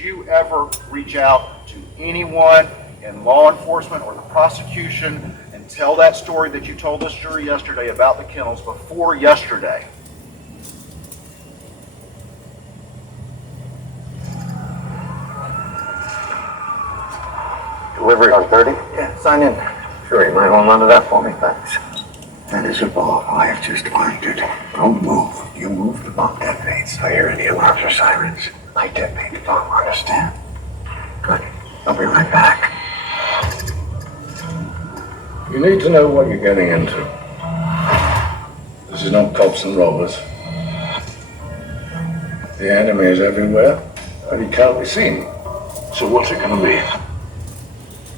you ever reach out to anyone in law enforcement or the prosecution and tell that story that you told this jury yesterday about the kennels before yesterday? Delivery on 30? Yeah, sign in. Sure, you might hold on to that for me, thanks. That is a ball I have just planted. Don't move. You move, the bomb detonates. I hear any alarms or sirens. I detonate the bomb, understand? Good. I'll be right back. You need to know what you're getting into. This is not cops and robbers. The enemy is everywhere, and he can't be seen. So what's it going to be?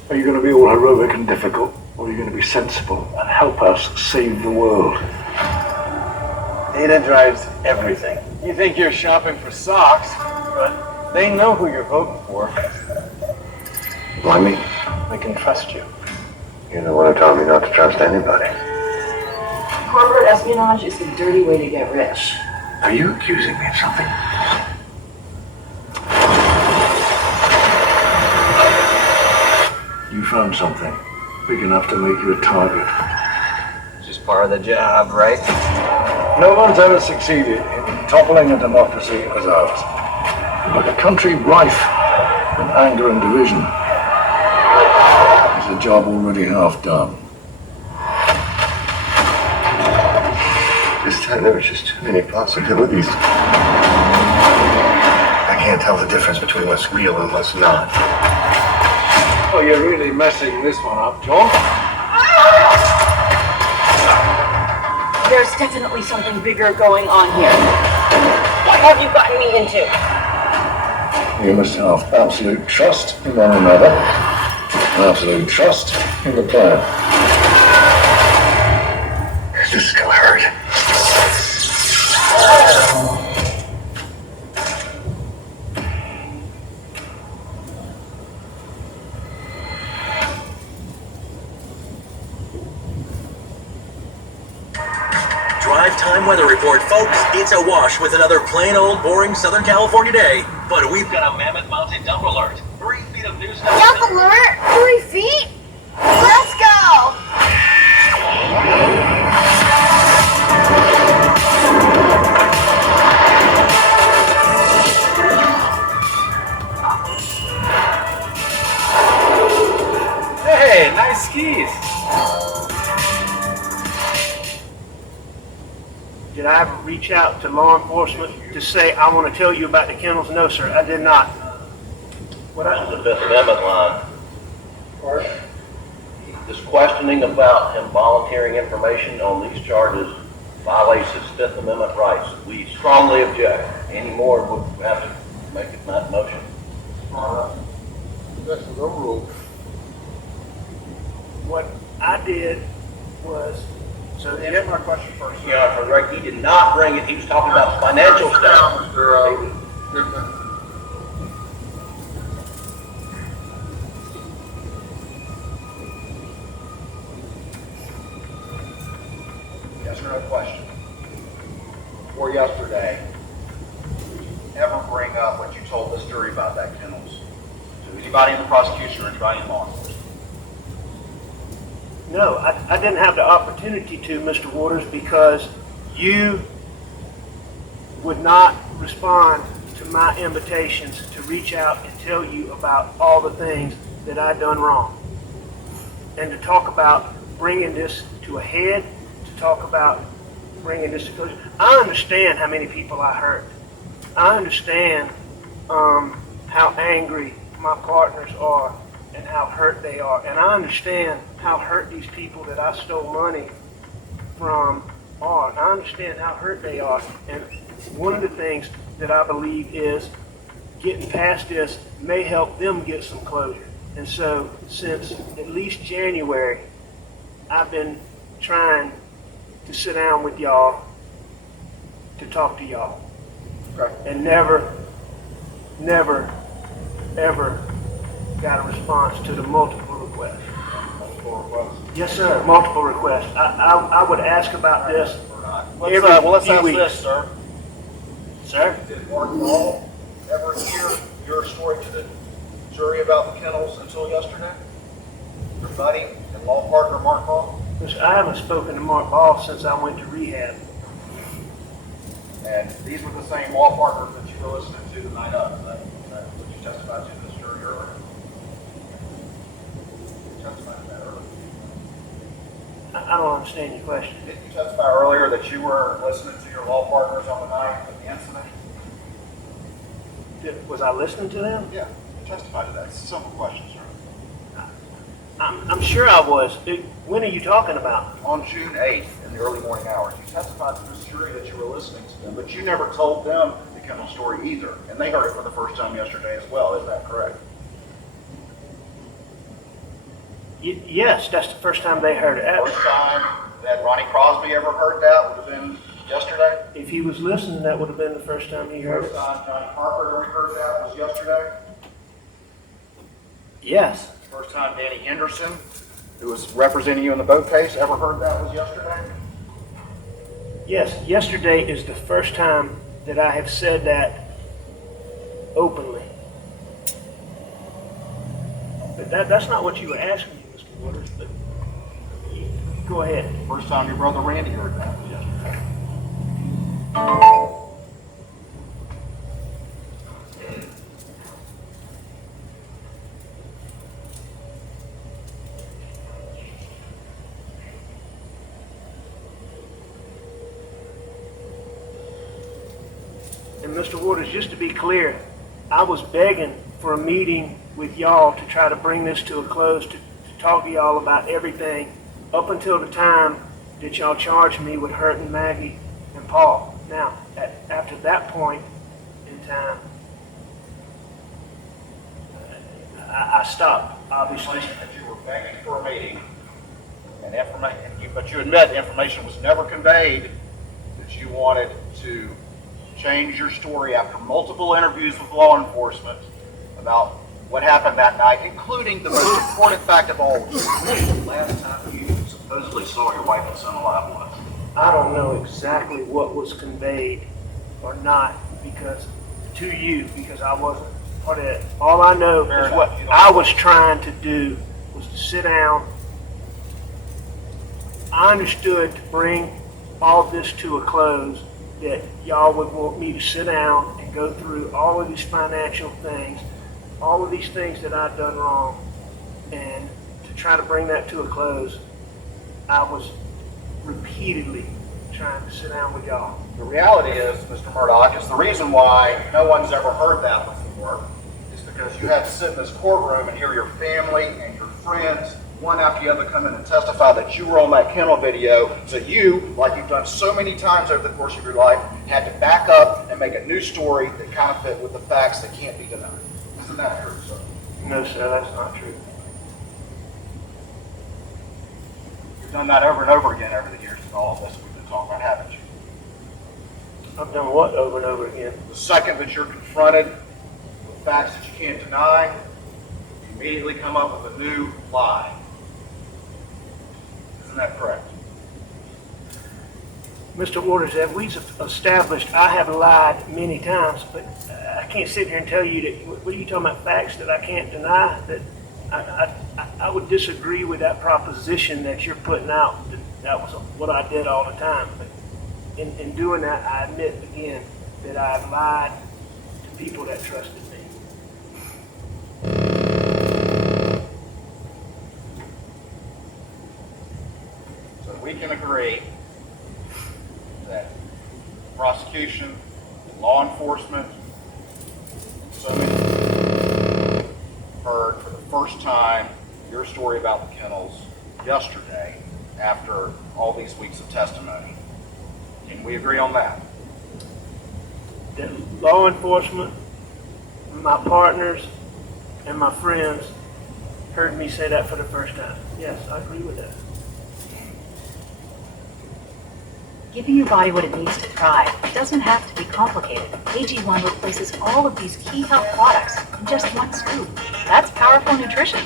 Are you going to be all heroic and difficult, or are you going to be sensible and help us save the world? Data drives everything. You think you're shopping for socks, but they know who you're voting for. Why me? They can trust you. You're the one who told me not to trust anybody. Corporate espionage is a dirty way to get rich. Are you accusing me of something? You found something big enough to make you a target. It's just part of the job, right? No one's ever succeeded in toppling a democracy as ours. But a country rife with anger and division. Is a job already half done. This time there were just too many possibilities. I can't tell the difference between what's real and what's not. Oh, you're really messing this one up, John. There's definitely something bigger going on here. What have you gotten me into? You must have absolute trust in one another, absolute trust in the plan. This is gonna hurt. Drive time weather report, folks. It's a wash with another plain old boring Southern California day. But we've got a mammoth mountain dump alert. 3 feet of new snow. Dump alert? 3 feet? Let's go! Hey, nice skis. Did I ever reach out to law enforcement to say, I want to tell you about the kennels? No, sir, I did not. What is the Fifth Amendment line? This questioning about him volunteering information on these charges violates his Fifth Amendment rights. We strongly object. Any more would have to make it not motion. That's the rule. What I did was, so answer my question first. Your Honor, right, he did not bring it. He was talking about financial stuff. Yes or no question? Before yesterday, did you ever bring up what you told this jury about that kennels to anybody in the prosecution or anybody in law enforcement? No, I didn't have the opportunity to, Mr. Waters, because you would not respond to my invitations to reach out and tell you about all the things that I've done wrong. And to talk about bringing this to a head, to talk about bringing this to closure. I understand how many people I hurt. I understand how angry my partners are and how hurt they are. And I understand how hurt these people that I stole money from are. I understand how hurt they are. And one of the things that I believe is getting past this may help them get some closure. And so since at least January, I've been trying to sit down with y'all to talk to y'all. Okay. And never, ever got a response to the multiple requests. Yes, sir, multiple requests. I would ask about this every Let's few ask weeks. this, sir. Sir? Did Mark Wall ever hear your story to the jury about the kennels until yesterday? Your buddy and law partner, Mark Hall? I haven't spoken to Mark Ball since I went to rehab. And these were the same law partners that you were listening to the night of. Is that what you testified to this jury earlier? You testified to that earlier. I don't understand your question. Didn't you testify earlier that you were listening to your law partners on the night of the incident? Was I listening to them? Yeah, you testified to that. It's a simple question, sir. I'm sure I was. When are you talking about? On June 8th, in the early morning hours, you testified to this jury that you were listening to them, but you never told them the kennel story either. And they heard it for the first time yesterday as well. Is that correct? Yes, that's the first time they heard it. First time that Ronnie Crosby ever heard that would have been yesterday? If he was listening, that would have been the first time he heard it. First time Johnny Parker ever heard that was yesterday? Yes. First time Danny Henderson, who was representing you in the boat case, ever heard that was yesterday? Yes, yesterday is the first time that I have said that openly. But that's not what you were asking me, Mr. Waters, but you go ahead. First time your brother Randy heard that was yesterday. And Mr. Waters, just to be clear, I was begging for a meeting with y'all to try to bring this to a close, to talk to y'all about everything up until the time that y'all charged me with hurting Maggie and Paul. Now, after that point in time, I stopped, obviously. That you were begging for a meeting, and but you admit information was never conveyed that you wanted to change your story after multiple interviews with law enforcement about what happened that night, including the most important fact of all, the last time you supposedly saw your wife and son alive was. I don't know exactly what was conveyed or not to you because I wasn't part of it. All I know is what I was trying to do was to sit down. I understood to bring all this to a close that y'all would want me to sit down and go through all of these financial things, all of these things that I've done wrong, and to try to bring that to a close, I was repeatedly trying to sit down with y'all. The reality is, Mr. Murdoch, is the reason why no one's ever heard that before is because you had to sit in this courtroom and hear your family and your friends one after the other come in and testify that you were on that kennel video. So you, like you've done so many times over the course of your life, had to back up and make a new story that kind of fit with the facts that can't be denied. Isn't that true, sir? No, sir, that's not true. You've done that over and over again over the years in all of this we've been talking about, haven't you? I've done what over and over again? The second that you're confronted with facts that you can't deny, you immediately come up with a new lie. Isn't that correct? Mr. Waters, as we've established, I have lied many times, but I can't sit here and tell you that, what are you talking about, facts that I can't deny? That I would disagree with that proposition that you're putting out. That was what I did all the time. But in doing that, I admit again that I've lied to people that trusted me. So we can agree that prosecution, law enforcement, so many heard for the first time your story about the kennels yesterday after all these weeks of testimony. Can we agree on that? That law enforcement, my partners, and my friends heard me say that for the first time. Yes, I agree with that. Giving your body what it needs to thrive doesn't have to be complicated. AG1 replaces all of these key health products in just one scoop. That's powerful nutrition,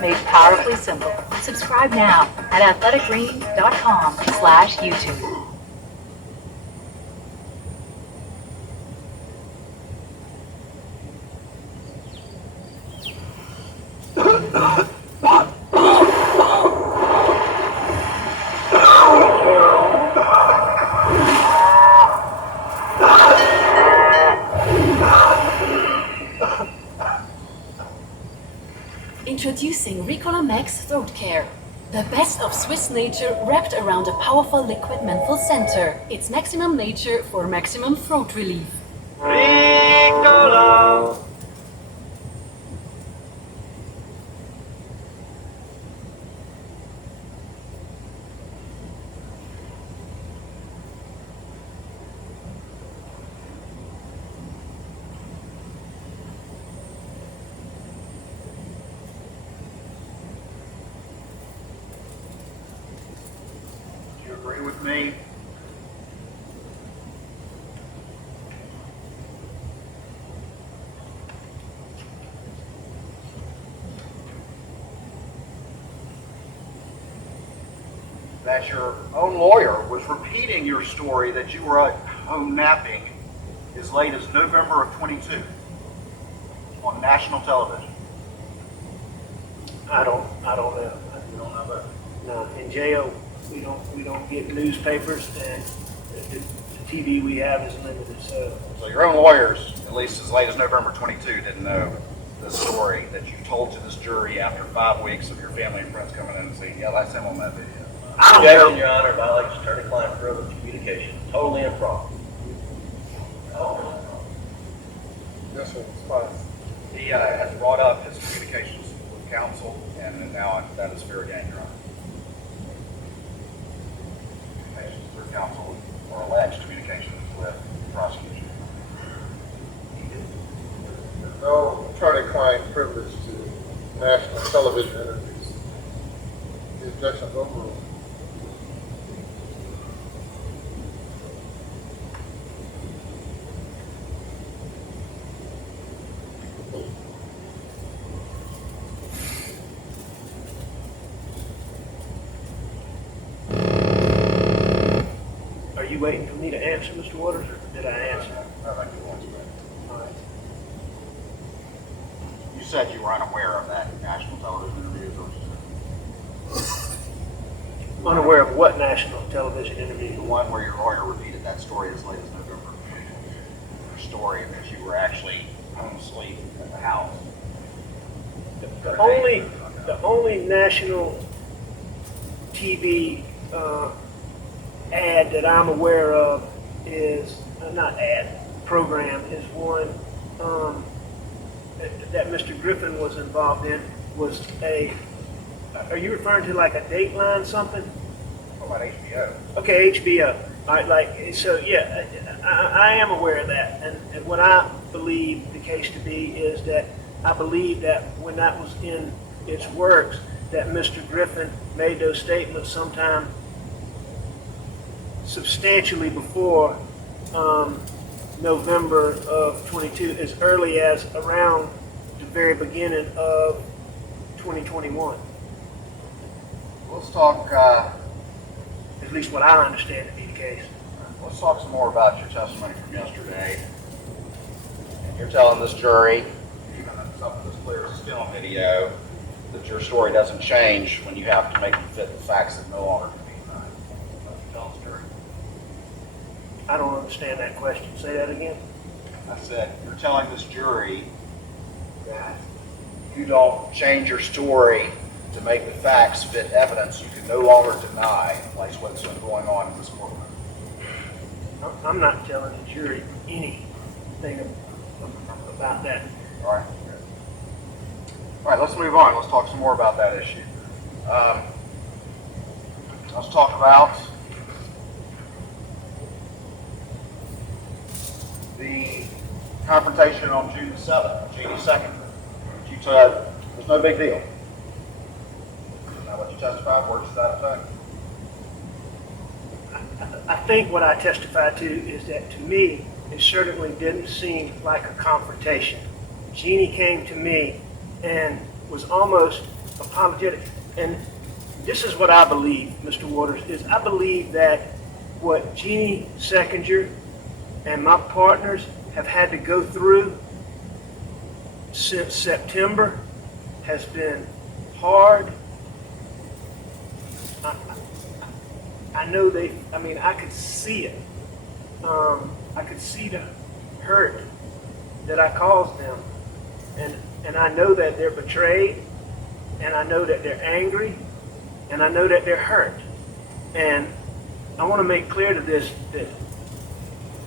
made powerfully simple. Subscribe now at athleticgreens.com/YouTube. Introducing Ricola Max Throat Care. The best of Swiss nature wrapped around a powerful liquid menthol center. It's maximum nature for maximum throat relief. Ricola! Do you agree with me? That your own lawyer was repeating your story that you were at home napping as late as November of 22 on national television. I don't know. You don't know that? No, in jail, we don't get newspapers, and the TV we have is limited. So your own lawyers, at least as late as November 22, didn't know the story that you told to this jury after 5 weeks of your family and friends coming in and saying, yeah, that's him on that video. Objection, Your Honor, violates attorney-client privilege communication. Totally improper. This one's fine. He has brought up his communications with counsel, and now that is fair game, Your Honor. Communications through counsel or alleged communications with the prosecution. No attorney-client privilege to national television interviews. The objection is overruled. Are you waiting for me to answer, Mr. Waters, or did I answer? I think you want to. All right. You said you were unaware of that national television interview, or Unaware of what national television interview? the one where your lawyer repeated that story as late as November. Your story that you were actually home asleep at the house. The only national TV ad that I'm aware of is not ad program is one that Mr. Griffin was involved in. Was a are you referring to like a Dateline something? What about HBO? Okay, HBO. All right, like so. Yeah, I am aware of that, and what I believe the case to be is that I believe that when that was in its works, that Mr. Griffin made those statements sometime substantially before November of 22, as early as around the very beginning of 2021. Let's talk, at least what I understand to be the case. let's talk some more about your testimony from yesterday. And you're telling this jury, even if something as clear as still on video, that your story doesn't change when you have to make them fit the facts that no longer can be denied. That's what you tell the jury. I don't understand that question. Say that again. I said, you're telling this jury that you don't change your story to make the facts fit evidence you can no longer deny, like what's been going on in this courtroom. I'm not telling the jury anything about that. All right. All right, let's move on. Let's talk some more about that issue. Let's talk about the confrontation on June the 7th, June the 2nd. You said it was no big deal. Isn't that what you testified? Words to that effect? I think what I testified to is that to me, it certainly didn't seem like a confrontation. Jeannie came to me and was almost apologetic. And this is what I believe, Mr. Waters, is I believe that what Jeannie Seckinger and my partners have had to go through since September has been hard. I know I could see it. I could see the hurt that I caused them. And I know that they're betrayed, and I know that they're angry, and I know that they're hurt. And I want to make clear to this that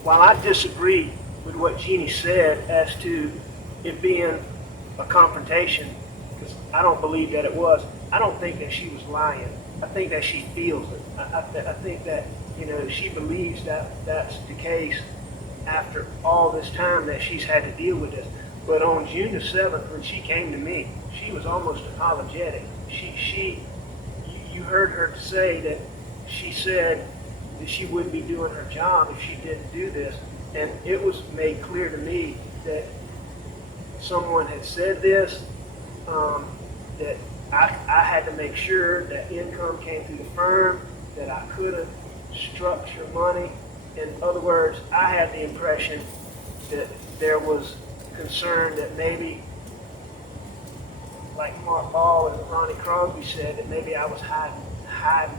while I disagree with what Jeannie said as to it being a confrontation, because I don't believe that it was, I don't think that she was lying. I think that she feels it. I think that, she believes that that's the case after all this time that she's had to deal with this. But on June the 7th, when she came to me, she was almost apologetic. You heard her say that she said that she wouldn't be doing her job if she didn't do this. And it was made clear to me that someone had said this, that I had to make sure that income came through the firm, that I couldn't structure money. In other words, I had the impression that there was concern that maybe, like Mark Ball and Ronnie Crosby said, that maybe I was hiding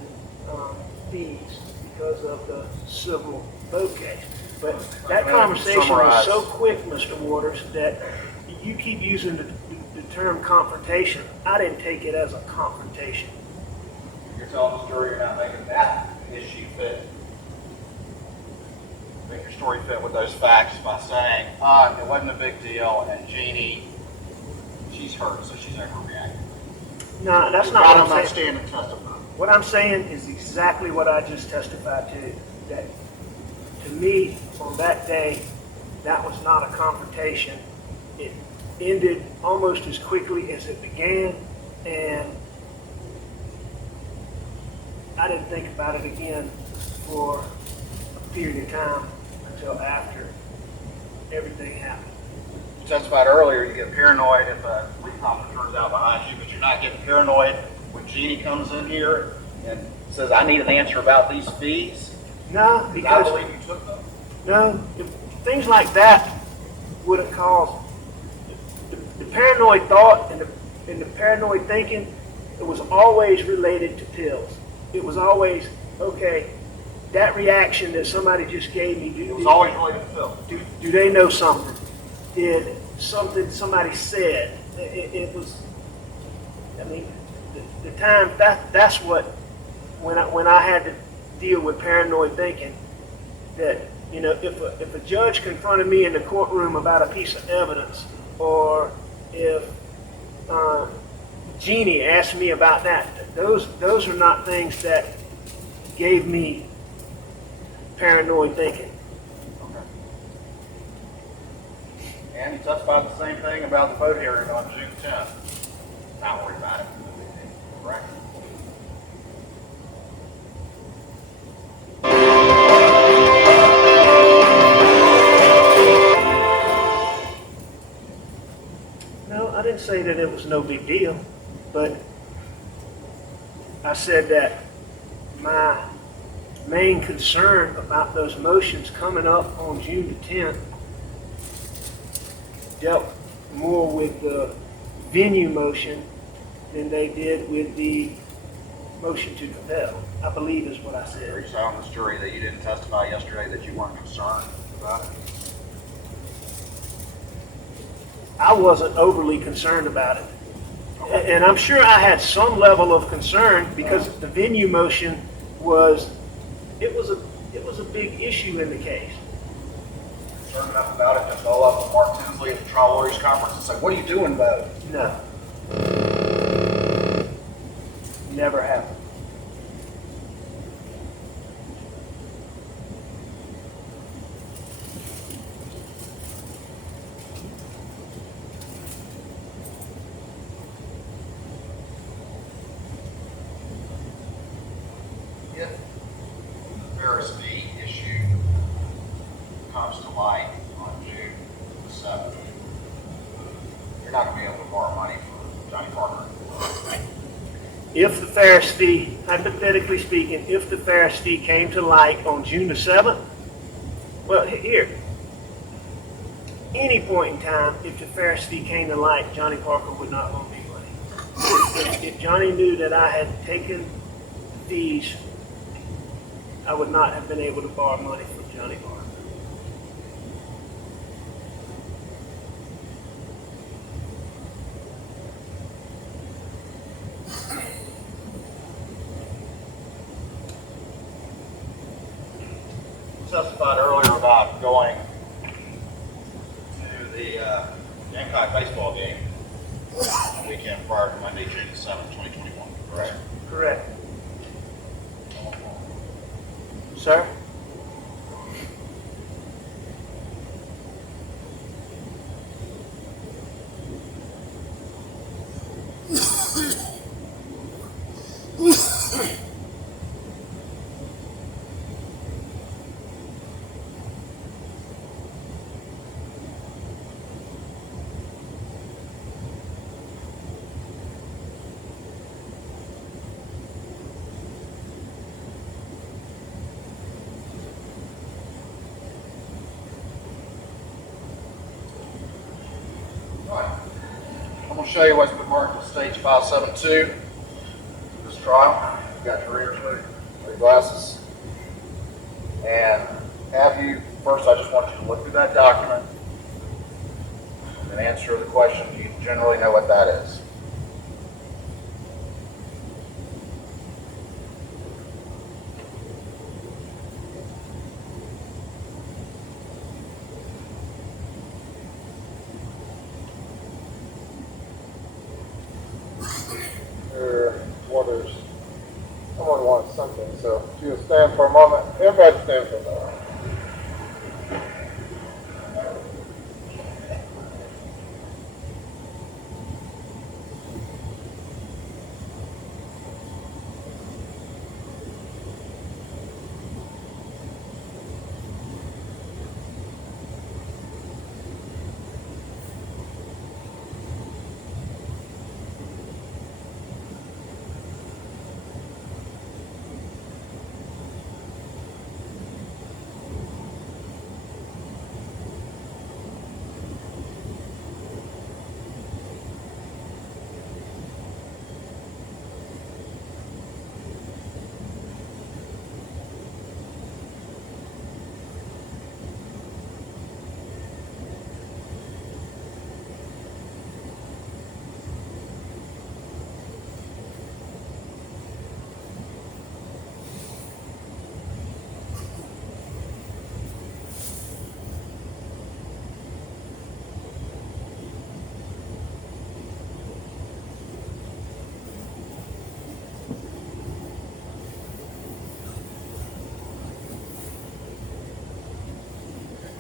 fees because of the civil boat case. But that conversation was so quick, Mr. Waters, that you keep using the term confrontation. I didn't take it as a confrontation. You're telling the story, you're not making that issue fit. Make your story fit with those facts by saying, it wasn't a big deal, and Jeannie, she's hurt, so she's overreacting. No, that's not what I'm saying. Stand and testify. What I'm saying is exactly what I just testified to. That to me, on that day, that was not a confrontation. It ended almost as quickly as it began, and I didn't think about it again for a period of time until after everything happened. You testified earlier, you get paranoid if a police officer turns out behind you, but you're not getting paranoid when Jeannie comes in here and says, I need an answer about these fees? No, because I believe you took them. No, things like that would have caused the paranoid thought and the paranoid thinking. It was always related to pills. It was always, okay, that reaction that somebody just gave me. It was always related to pills. Do they know something? Did something somebody said? It was, I mean, the time, that's what, when I had to deal with paranoid thinking, that, if a judge confronted me in the courtroom about a piece of evidence, or if Jeannie asked me about that, those are not things that gave me paranoid thinking. Okay. And you testified the same thing about the vote hearing on June 10th. Not worried about it. Correct? No, I didn't say that it was no big deal, but I said that my main concern about those motions coming up on June the 10th dealt more with the venue motion than they did with the motion to compel, I believe is what I said. You said on this jury that you didn't testify yesterday that you weren't concerned about it? I wasn't overly concerned about it. And I'm sure I had some level of concern because the venue motion was a big issue in the case. Concerned enough about it, just all up with Mark Tinsley at the trial lawyers conference and say, what are you doing about it? No. Never happened. If the Ferris fee issue comes to light on June the 7th, you're not going to be able to borrow money from Johnny Parker. If the Ferris fee, hypothetically speaking, if the Ferris fee came to light on June the 7th, well, here, any point in time, if the Ferris fee came to light, Johnny Parker would not owe me money. If Johnny knew that I had taken these, I would not have been able to borrow money from Johnny Barr. Testified earlier about going to the Gamecock baseball game the weekend prior to Monday, June 7th, 2021, correct? Correct. Sir? I'm going to show you what's been marked as stage 572. This trial. You got your ears ready, your glasses, and first I just want you to look through that document and answer the question. Do you generally know what that is? Someone wants something, so if you stand for a moment, everybody stand for a moment.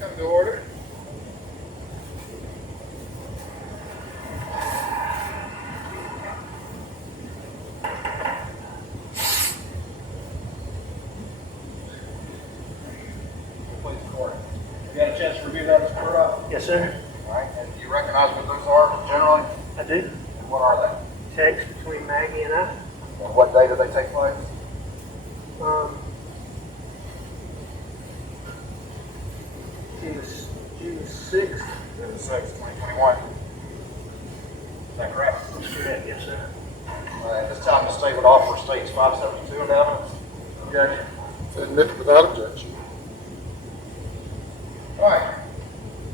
Come to order. Please record. You had a chance to review that, Mr. Murdoch? Yes, sir. All right, and do you recognize what those are generally? I do. And what are they? Text between Maggie and I. And what day did they take place? June 6th. June 6th, 2021. Is that correct? That's correct, yes, sir. At this time, the state would offer states 572 into evidence. Objection. Admit without objection. All right.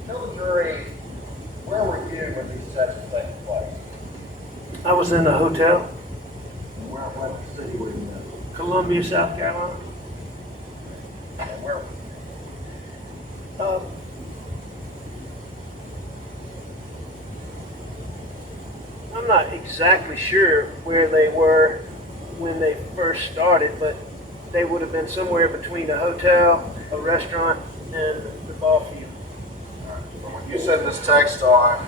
Tell the jury, where were you when these texts were taking place? I was in the hotel, What city were you in? Columbia, South Carolina. And where? I'm not exactly sure where they were when they first started, but they would have been somewhere between a hotel, a restaurant, and the ball field. When you sent this text on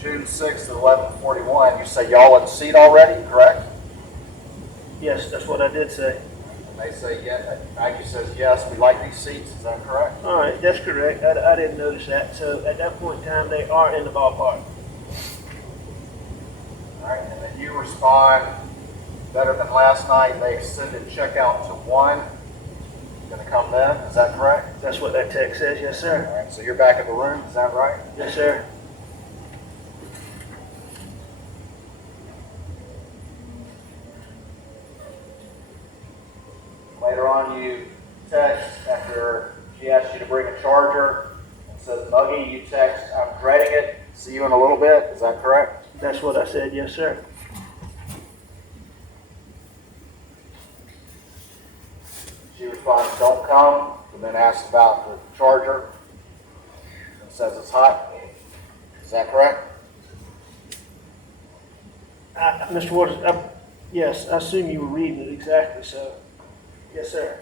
June 6th at 11:41, you say y'all had seat already, correct? Yes, that's what I did say. And they say yes. Maggie says yes. We like these seats. Is that correct? All right, that's correct. I didn't notice that. So at that point in time, they are in the ballpark. All right, and then you respond, better than last night. They extended checkout to 1. Going to come then. Is that correct? That's what that text says. Yes, All sir. right, so you're back in the room. Is that right? Yes, sir. on you text after she asked you to bring a charger. It says, Muggy, you text, I'm dreading it. See you in a little bit. Is that correct? That's what I said, yes, sir. She responds, don't come, and then asks about the charger. And says it's hot. Is that correct? Mr. Waters, yes, I assume you were reading it exactly, so, yes, sir.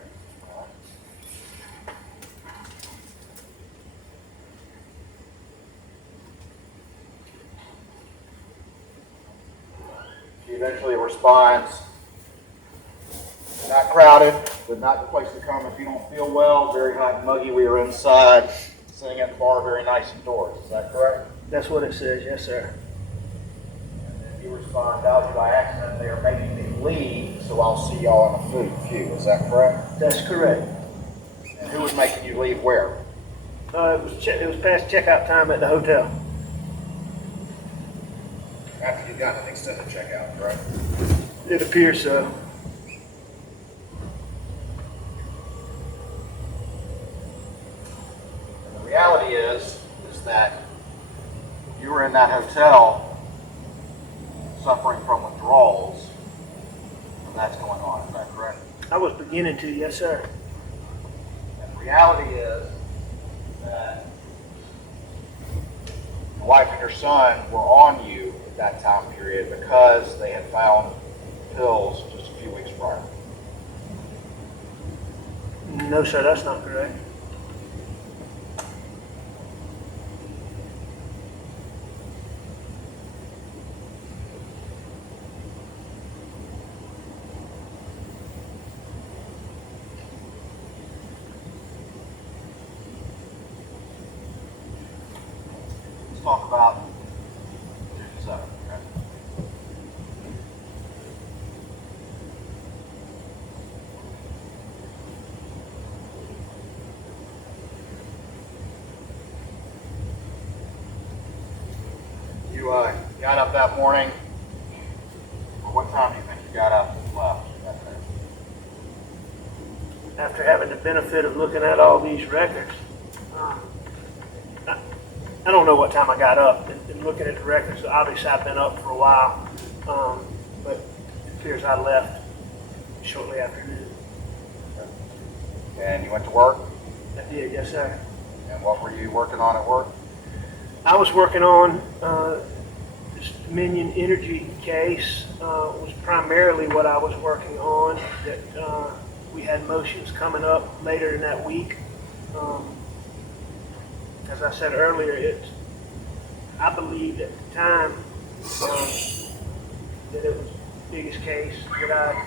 She eventually responds, not crowded, but not the place to come if you don't feel well. Very hot and muggy. We are inside, sitting at the bar, very nice indoors. Is that correct? That's what it says, yes, sir. And then you respond, Dodgy, by accident, they are making me leave, so I'll see y'all in a few. Is that correct? That's correct. And who was making you leave where? It was past checkout time at the hotel. After you got an extended checkout, correct? It appears so. And the reality is that you were in that hotel suffering from withdrawals, and that's going on. Is that correct? I was beginning to, yes, sir. And the reality is that your wife and your son were on you at that time period because they had found pills just a few weeks prior. No, sir, that's not correct. Let's talk about 57. Okay? You got up that morning. Or what time do you think you got up and left that day? After having the benefit of looking at all these records, I don't know what time I got up and looking at the records. Obviously, I've been up for a while, but it appears I left shortly after noon. And you went to work? I did, yes, sir. And what were you working on at work? I was working on this Dominion Energy case. Was primarily what I was working on. That we had motions coming up later in that week. As I said earlier, I believed at the time that it was the biggest case that I've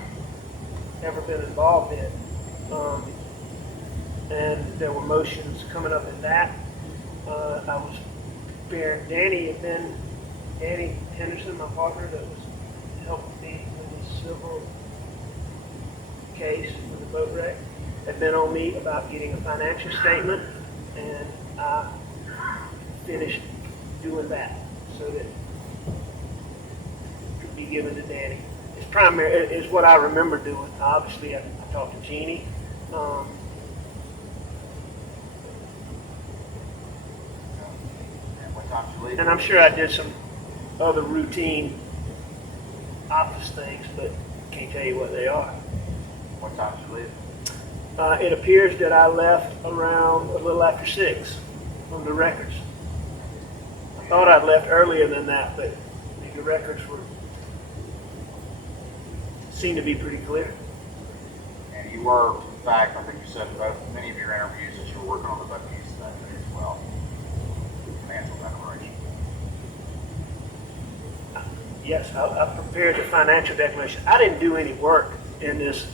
ever been involved in. And there were motions coming up in that. I was preparing Danny, and then Danny Henderson, my partner, that was helping me with the civil case for the boat wreck, had been on me about getting a financial statement, and I finished doing that so that it could be given to Danny. It's primary, is what I remember doing. Obviously, I talked to Jeannie. And I'm sure I did some other routine office things, but can't tell you what they are. What time did you leave? It appears that I left around a little after 6 on the records. I thought I'd left earlier than that, but the records seemed to be pretty clear. And you were, in fact, I think you said in many of your interviews that you were working on the boat case that day as well. Financial declaration. Yes, I prepared the financial declaration. I didn't do any work in this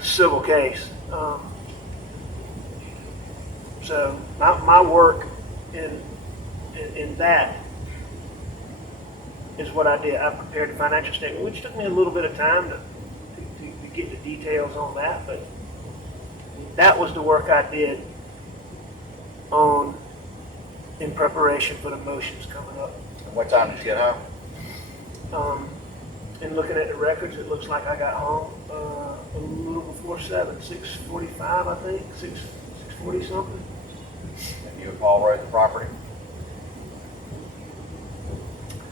civil case. So my work in that is what I did. I prepared the financial statement, which took me a little bit of time to get the details on that, but that was the work I did in preparation for the motions coming up. And what time did you get home? And looking at the records, it looks like I got home a little before 7, 6:45, I think, 6:40 something. And you and Paul rode the property?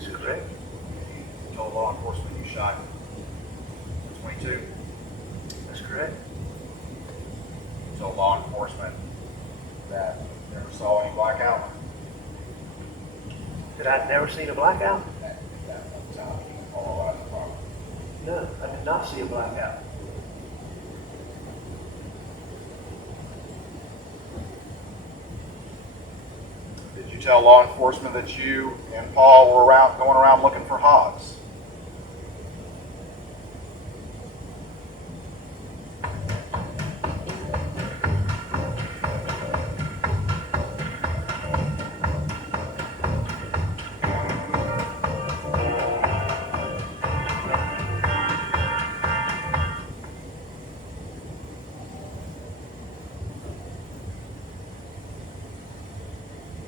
Is it correct? You told law enforcement you shot 22? That's correct. You told law enforcement that you never saw any blackout? That I'd never seen a blackout? That one time you and Paul rode the property? No, I did not see a blackout. Did you tell law enforcement that you and Paul were going around looking for hogs?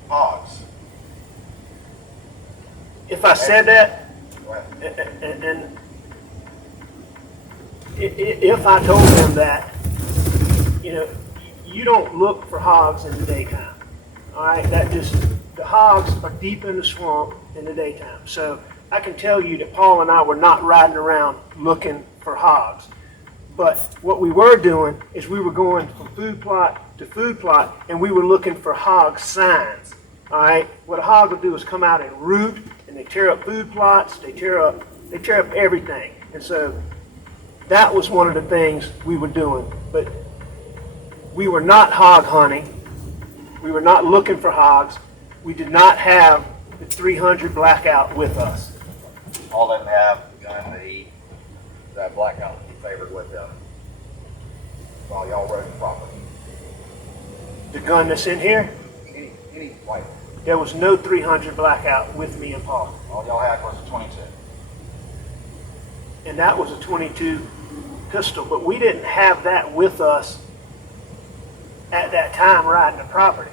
Hogs. If I said that, Go ahead. and if I told them that, you know, you don't look for hogs in the daytime. All right, the hogs are deep in the swamp in the daytime. So I can tell you that Paul and I were not riding around looking for hogs. But what we were doing is we were going from food plot to food plot, and we were looking for hog signs. All right, what a hog will do is come out and root, and they tear up food plots. They tear up everything. And so that was one of the things we were doing. But we were not hog hunting. We were not looking for hogs. We did not have the 300 blackout with us. Paul didn't have the gun that blackout that he favored with him while y'all rode the property. The gun that's in here, Any white. there was no 300 blackout with me and Paul. All y'all had was a 22. And that was a 22 pistol, but we didn't have that with us at that time riding the property.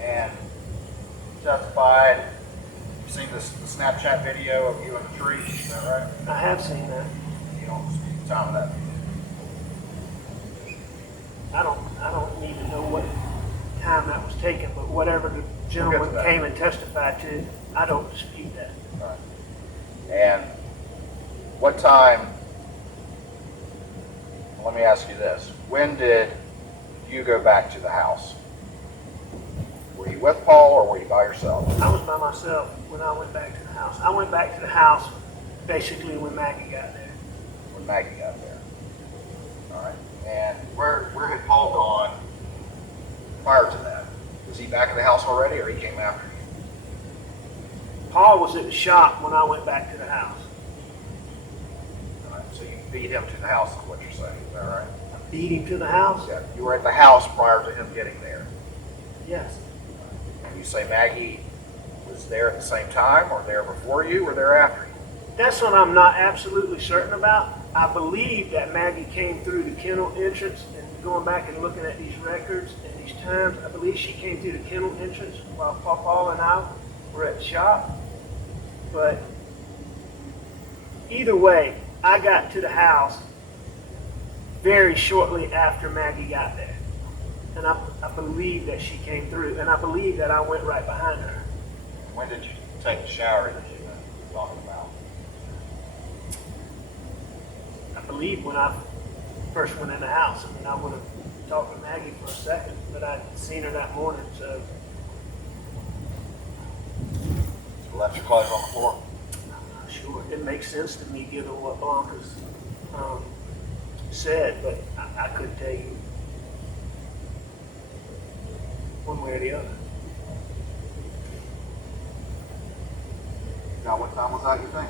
And you testified, you've seen the Snapchat video of you in the tree, is that right? I have seen that. You don't dispute the time of that video. I don't need to know what time that was taken, but whatever the gentleman that. came and testified to, I don't dispute that. Right. And what time, let me ask you this, when did you go back to the house? Were you with Paul or were you by yourself? I was by myself when I went back to the house. I went back to the house basically when Maggie got there. When Maggie got there. All right. And where had Paul gone prior to that? Was he back at the house already or he came after you? Paul was at the shop when I went back to the house. All right. So you beat him to the house is what you're saying, is that right? I beat him to the house? Yeah. You were at the house prior to him getting there. Yes. And you say Maggie was there at the same time or there before you or there after you? That's what I'm not absolutely certain about. I believe that Maggie came through the kennel entrance, and going back and looking at these records and these times, I believe she came through the kennel entrance while Paul and I were at the shop. But either way, I got to the house very shortly after Maggie got there. And I believe that she came through, and I believe that I went right behind her. When did you take the shower that you've been talking about? I believe when I first went in the house. I mean, I would have talked to Maggie for a second, but I'd seen her that morning, so. You left your clothes on the floor? I'm not sure. It makes sense to me given what Blanca's said, but I couldn't tell you one way or the other. Now, what time was that, you think?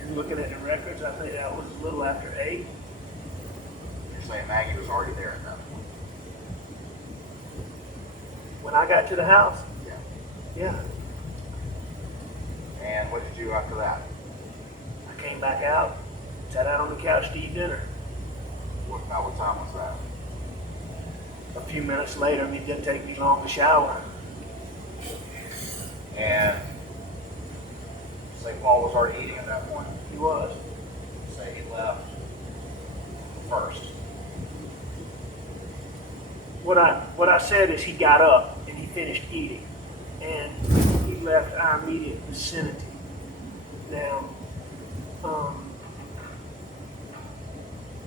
And looking at the records, I think that was a little after 8. You're saying Maggie was already there at that point? When I got to the house? Yeah. Yeah. And what did you do after that? I came back out, sat out on the couch to eat dinner. What time was that? A few minutes later, it didn't take me long to shower. And Paul was already eating at that point? He was. Say he left first. What I said is he got up and he finished eating, and he left our immediate vicinity. Now,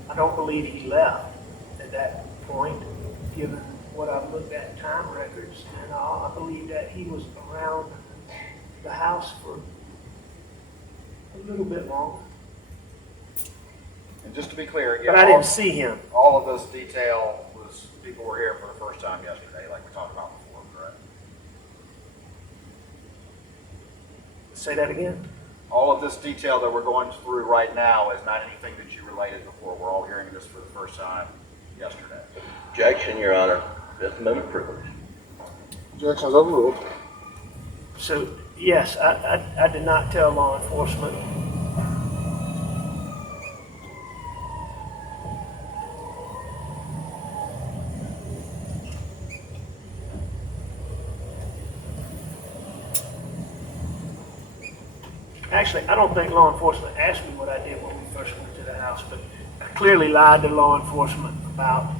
I don't believe he left at that point, given what I've looked at time records, and I believe that he was around the house for a little bit longer. And just to be clear, again, But I didn't see him. all of this detail was people were here for the first time yesterday, like we talked about before, correct? Say that again? All of this detail that we're going through right now is not anything that you related before. We're all hearing this for the first time yesterday. Objection, Your Honor. Fifth Amendment privilege. Objections overruled. So, yes, I did not tell law enforcement. Actually, I don't think law enforcement asked me what I did when we first went to the house, but I clearly lied to law enforcement about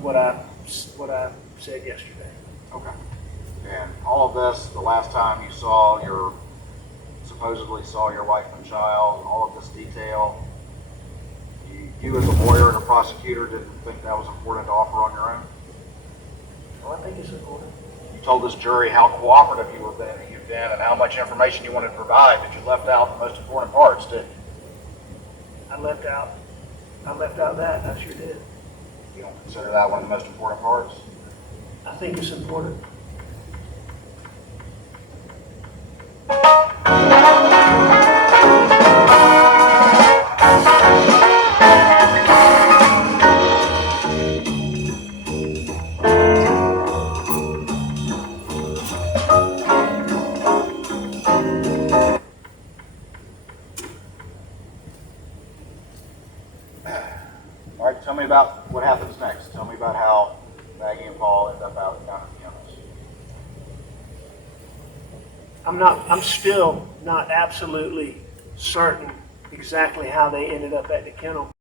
what I said yesterday. Okay. And all of this, the last time you supposedly saw your wife and child, all of this detail, you as a lawyer and a prosecutor didn't think that was important to offer on your own? Well, I think it's important. You told this jury how cooperative you've been and how much information you wanted to provide, but you left out the most important parts, didn't you? I left out that, I sure did. You don't consider that one of the most important parts? I think it's important. All right, tell me about what happens next. Tell me about how Maggie and Paul end up out down at the kennels. I'm still not absolutely certain exactly how they ended up at the kennel.